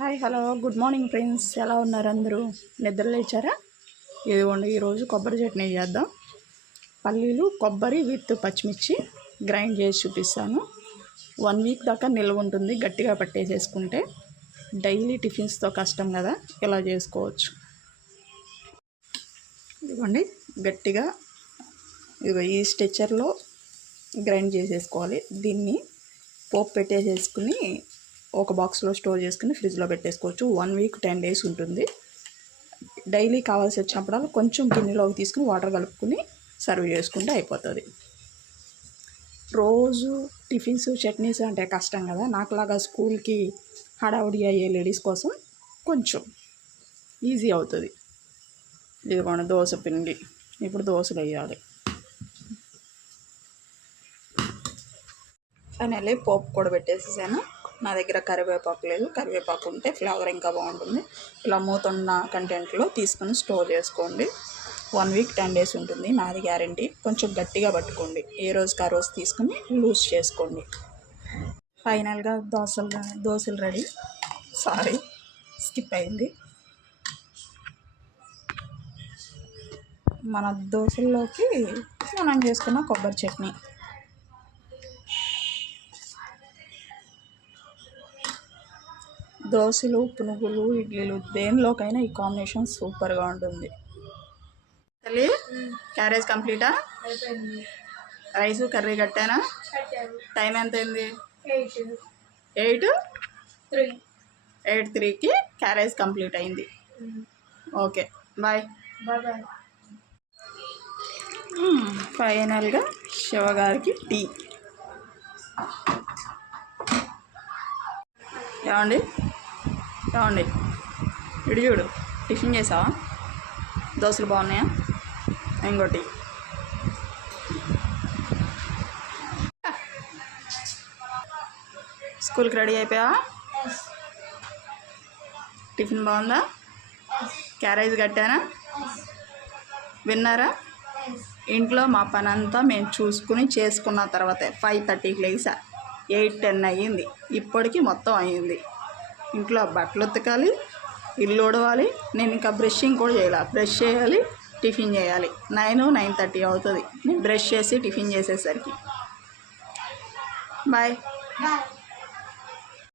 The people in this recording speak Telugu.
Hi hello good morning friends, ఎలా ఉన్నారు అందరూ? నిద్ర లేచారా? ఇదిగోండి, ఈరోజు కొబ్బరి చట్నీ చేద్దాం. పల్లీలు, కొబ్బరి విత్ పచ్చిమిర్చి గ్రైండ్ చేసి చూపిస్తాను. 1 వీక్ దాకా నిల్వ ఉంటుంది గట్టిగా పట్టేసేసుకుంటే. డైలీ టిఫిన్స్తో కష్టం కదా, ఇలా చేసుకోవచ్చు. ఇదిగోండి, గట్టిగా ఈ స్ట్రెచ్చర్లో గ్రైండ్ చేసేసుకోవాలి. దీన్ని పోపు పెట్టేసేసుకుని ఒక బాక్స్లో స్టోర్ చేసుకుని ఫ్రిడ్జ్లో పెట్టేసుకోవచ్చు. 1 వీక్ 10 డేస్ ఉంటుంది. డైలీ కావాల్సి వచ్చినప్పుడల్లా కొంచెం గిన్నెలోకి తీసుకుని వాటర్ కలుపుకుని సర్వ్ చేసుకుంటే అయిపోతుంది. రోజు టిఫిన్స్ చట్నీస్ అంటే కష్టం కదా, నాకులాగా స్కూల్కి హడావుడి అయ్యే లేడీస్ కోసం కొంచెం ఈజీ అవుతుంది. ఇదిగోండి దోశ పిండి, ఇప్పుడు దోశలు వేయాలి. ఫైనల్లీ పోపు కూడా పెట్టేసేసాను. నా దగ్గర కరివేపాకు లేదు, కరివేపాకు ఉంటే ఫ్లేవర్ ఇంకా బాగుంటుంది. ఇలా మూతున్న కంటెంట్లో తీసుకుని స్టోర్ చేసుకోండి. 1 వీక్ 10 డేస్ ఉంటుంది, నాది గ్యారంటీ. కొంచెం గట్టిగా పట్టుకోండి, ఏ రోజుకి ఆ రోజు తీసుకుని లూజ్ చేసుకోండి. ఫైనల్గా దోశలు రెడీ. సారీ, స్కిప్ అయింది. మన దోశల్లోకి మనం చేసుకున్న కొబ్బరి చట్నీ. దోశలు, పునుగులు, ఇడ్లీలు దేనిలోకైనా ఈ కాంబినేషన్ సూపర్గా ఉంటుంది. తల్లి, క్యారేజ్ కంప్లీటా? రైసు కర్రీ కట్టానా? టైం ఎంత అయింది? 8:03కి క్యారేజ్ కంప్లీట్ అయింది. Okay, bye. ఫైనల్గా శివగారికి టీ. ఏమండి ఇటు చూడు, టిఫిన్ చేసావా? దోశలు బాగున్నాయా? ఇంకోటి స్కూల్కి రెడీ అయిపోయావా? టిఫిన్ బాగుందా? క్యారేజ్ కట్టానా? విన్నారా? ఇంట్లో మా పని అంతా మేము చూసుకుని చేసుకున్న తర్వాతే 5:30కి లేసా. 8:10 అయ్యింది. ఇప్పటికీ మొత్తం అయ్యింది. ఇంట్లో బట్టలు ఉతకాలి, ఇల్లు ఉడవాలి. నేను ఇంకా బ్రషింగ్ కూడా చేయాలి. బ్రష్ చేయాలి, టిఫిన్ చేయాలి. 9:30 అవుతుంది నేను బ్రష్ చేసి టిఫిన్ చేసేసరికి. బాయ్.